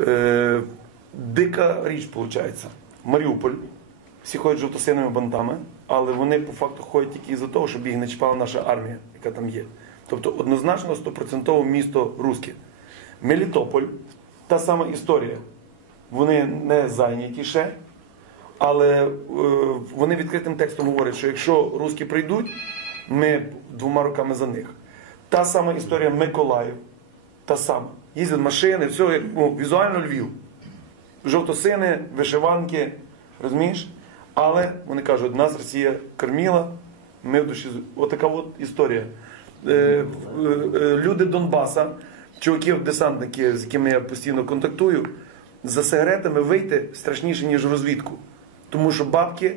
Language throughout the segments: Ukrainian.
Е, Дика річ виходить. Маріуполь. Всі ходять жовтосиними бантами, але вони по факту ходять тільки із-за того, щоб їх не чіпала наша армія, яка там є. Тобто однозначно стопроцентово місто Руське. Мелітополь та сама історія. Вони не зайняті ще, але е, вони відкритим текстом говорять, що якщо руски прийдуть, ми двома руками за них. Та сама історія Миколаїв та сама. Їздять машини, все як, ну, візуально Львів. Жовто-сини, вишиванки, розумієш? Але вони кажуть, нас Росія кормила, ми в душі. Отака от історія. Е, е, е люди Донбаса, чуваків, десантники, з якими я постійно контактую, за сигаретами вийти страшніше, ніж розвідку. Тому що бабки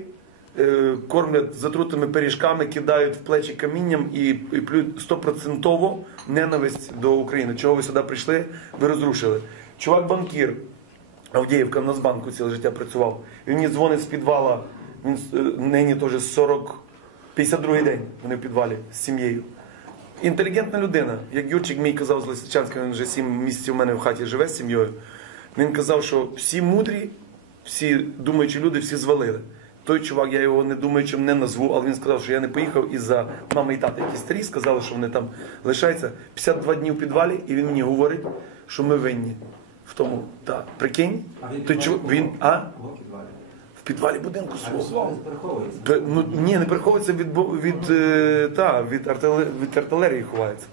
Е, кормлять затрутими пиріжками, кидають в плечі камінням і, і плюють стопроцентово ненависть до України. Чого ви сюди прийшли? Ви розрушили. Чувак, банкір Авдіївка в Нацбанку ціле життя працював. Він мені дзвонить з підвала. Він е, нині теж 40, 52 день. Вони в підвалі з сім'єю. Інтелігентна людина, як Юрчик мій казав з Лисичанська, він вже сім місяців у мене в хаті живе з сім'єю. Він казав, що всі мудрі, всі думаючі люди, всі звалили той чувак, я його не думаю, чим не назву, але він сказав, що я не поїхав із-за мами і тата, які старі, сказали, що вони там лишаються 52 дні в підвалі, і він мені говорить, що ми винні в тому. Так, прикинь, той чувак, він а? В підвалі будинку свого. Ну, Ні, не приховується від від, е, та, від, артилер... від артилерії ховається.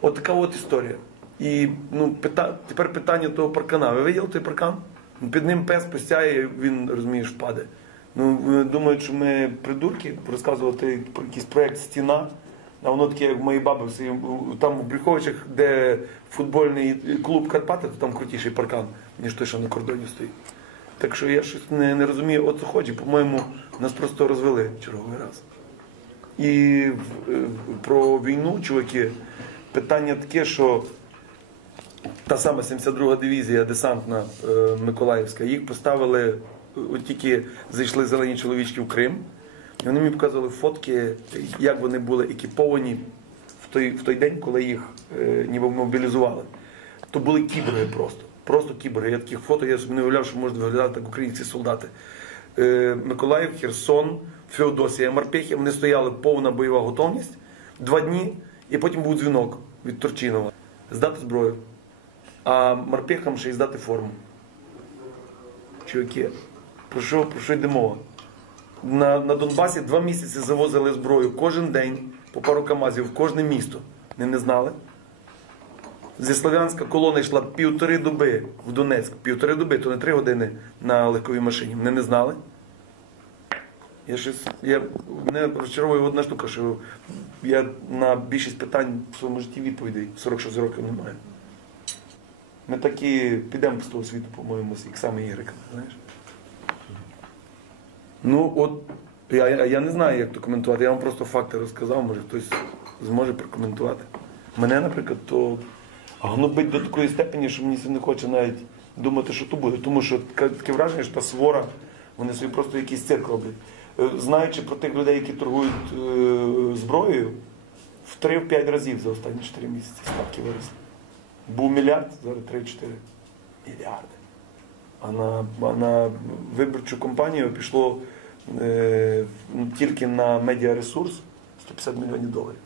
От така от історія. І ну, пита... тепер питання того паркана. Ви виділи той паркан? Під ним пес постяє, він розумієш, впаде. Ну, думають, що ми придурки розказувати про якийсь проєкт стіна. А воно таке, як мої баби, там в Брюховичах, де футбольний клуб Карпати, то там крутіший паркан, ніж той, що на кордоні стоїть. Так що я щось не, не розумію, от ході, по-моєму, нас просто розвели черговий раз. І е, про війну, чуваки, питання таке, що та сама 72 дивізія десантна е, Миколаївська, їх поставили от тільки зайшли зелені чоловічки в Крим, і вони мені показували фотки, як вони були екіповані в той в той день, коли їх е, ніби мобілізували. То були кіберги просто. Просто кіберги. Я таких фото, я собі не уявляв, що можуть виглядати так українці солдати. Е, Миколаїв, Херсон, Феодосія, Марпехи, вони стояли повна бойова готовність два дні, і потім був дзвінок від Турчинова. Здати зброю, а Марпехам ще й здати форму. Чуваки, про що про що йде мова? На на Донбасі два місяці завозили зброю кожен день по пару Камазів в кожне місто. Не не знали. Зі Слов'янська колона йшла півтори доби в Донецьк, півтори доби, то не три години на легковій машині. Вони не знали. Я щось, я, Мене розчаровує одна штука, що я на більшість питань в своєму житті відповідей 46 років не маю. Ми такі підемо з того світу, по-моєму, з іксами і знаєш? Ну, от я, я не знаю, як то коментувати. Я вам просто факти розказав, може хтось зможе прокоментувати. Мене, наприклад, то гнобить до такої степені, що мені це не хоче навіть думати, що то буде. Тому що таке враження, що та свора, вони собі просто якийсь цирк роблять. Е, знаючи про тих людей, які торгують е, зброєю, в 3-5 разів за останні 4 місяці ставки виросли. Був мільярд, зараз 3-4 мільярди а на на виборчу компанію пішло е, тільки на медіаресурс 150 мільйонів доларів.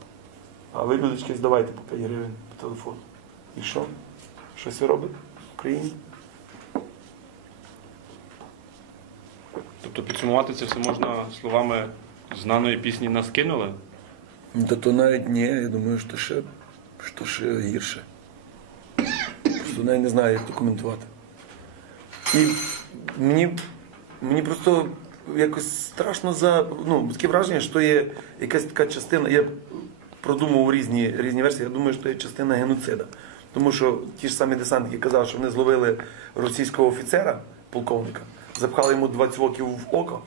А ви, людочки, здавайте по 5 гривень по телефону. І що? Щось ви робите в Україні? Тобто підсумувати це все можна словами знаної пісні нас кинули? Та то навіть ні, я думаю, що ще, що ще гірше. Просто навіть не знаю, як то коментувати. І мені мені просто якось страшно за ну, таке враження, що є якась така частина. Я продумував різні різні версії. Я думаю, що є частина геноцида. Тому що ті ж самі десантники казали, що вони зловили російського офіцера, полковника, запхали йому 20 років в око.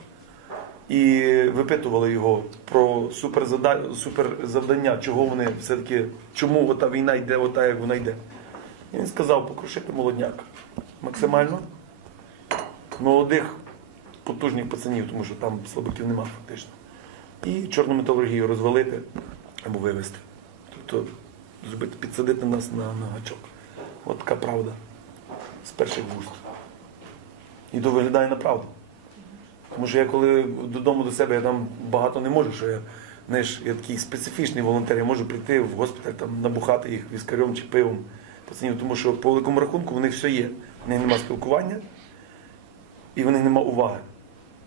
І випитували його про суперзавдання, суперзавдання, чого вони все-таки, чому ота війна йде, ота як вона йде. І він сказав покрушити молодняк максимально молодих, потужних пацанів, тому що там слабаків нема фактично. І чорну металургію розвалити або вивезти. Тобто зробити, підсадити нас на, на гачок. От така правда. З перших вуст. І то виглядає на правду. Тому що я коли додому до себе я там багато не можу, що я знаєш, я такий специфічний волонтер, я можу прийти в госпіталь, там, набухати їх віскарем чи пивом. Пацанів, тому що по великому рахунку в них все є. В них немає спілкування і в них нема уваги.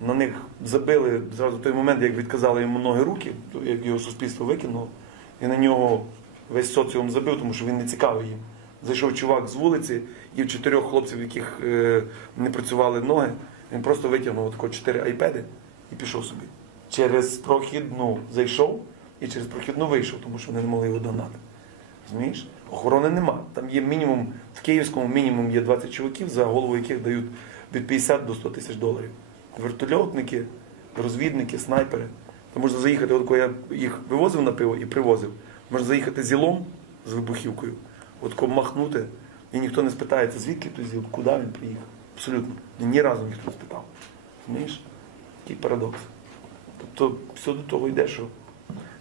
На них забили зразу той момент, як відказали йому ноги руки, як його суспільство викинуло, і на нього весь соціум забив, тому що він не цікавий їм. Зайшов чувак з вулиці і в чотирьох хлопців, в яких е, не працювали ноги, він просто витягнув тако чотири айпеди і пішов собі. Через прохідну зайшов і через прохідну вийшов, тому що вони не могли його донати. Розумієш? Охорони нема. Там є мінімум, в Київському мінімум є 20 чуваків, за голову яких дають від 50 до 100 тисяч доларів. Вертольотники, розвідники, снайпери. То можна заїхати, от коли я їх вивозив на пиво і привозив, можна заїхати зілом з вибухівкою, от коли махнути, і ніхто не спитається, звідки той зіл, куди він приїхав. Абсолютно. І ні разу ніхто не спитав. Знаєш? Такий парадокс. Тобто все до того йде, що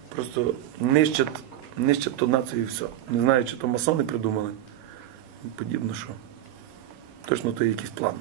просто нищать, нищать ту націю і все. Не знаю, чи то масони придумали. Подібно що. Точно то є якийсь план.